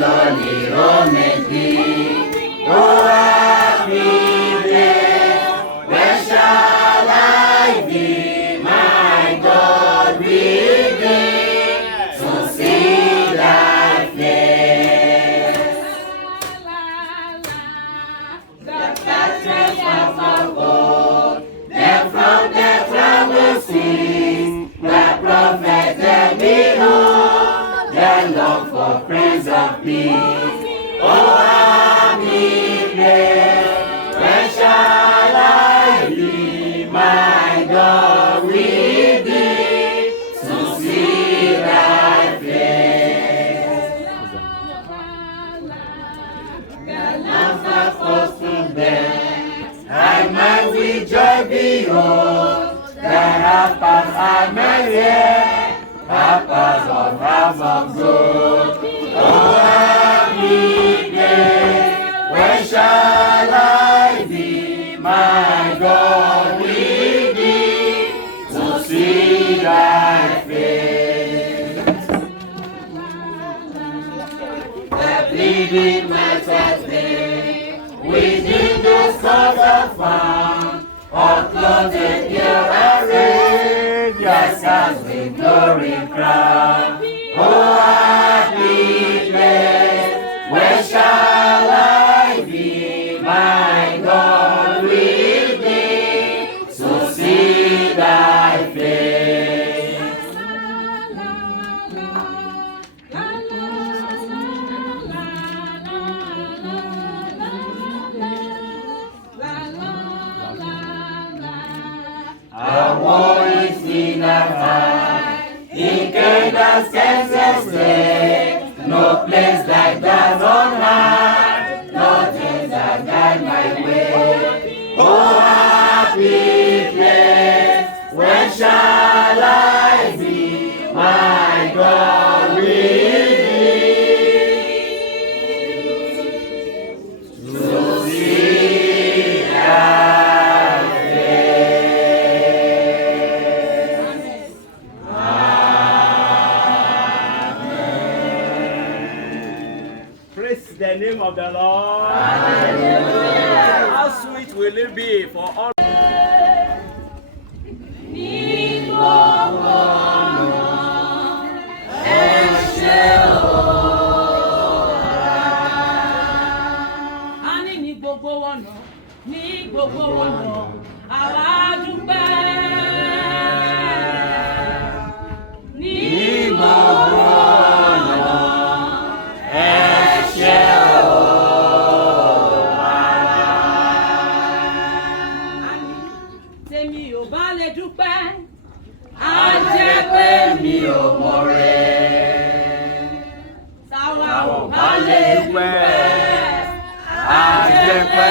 lonely, oh, make me, oh, happy day. Where shall I be, my God, with thee, to see thy face? The patriarchs of old, them from the troubled seas, the prophets them behold, they long for praise of peace. Oh, happy day, where shall I be, my God, with thee, to see thy face? The lamps are close to them, I might with joy behold, the harpers are merry, harpers of harps of gold. Oh, happy day, where shall I be, my God, with thee, to see thy face? The bleeding martyrs lay within the sort of farm, all clothed in pure array, their scars with glory crown. Oh, happy place, where shall I be, my God, with thee, to see thy face? Our war is in our heart, in Canaan senses stay, no place like that on high, nothing that guide my way. Oh, happy place, where shall I be, my God, with thee, to see thy face? Praise the name of the Lord. Hallelujah. How sweet will it be for all. Ní gbogbo ọ̀nà, ní gbogbo ọ̀nà, àwa dúpẹ́. Ní gbogbo ọ̀nà, ẹ ṣé o Baba. Tèmi ò bá lè dúpẹ́, á jẹ́ pé mi ò mọ̀re. Táwa ò bá lè dúpẹ́, á jẹ́ pé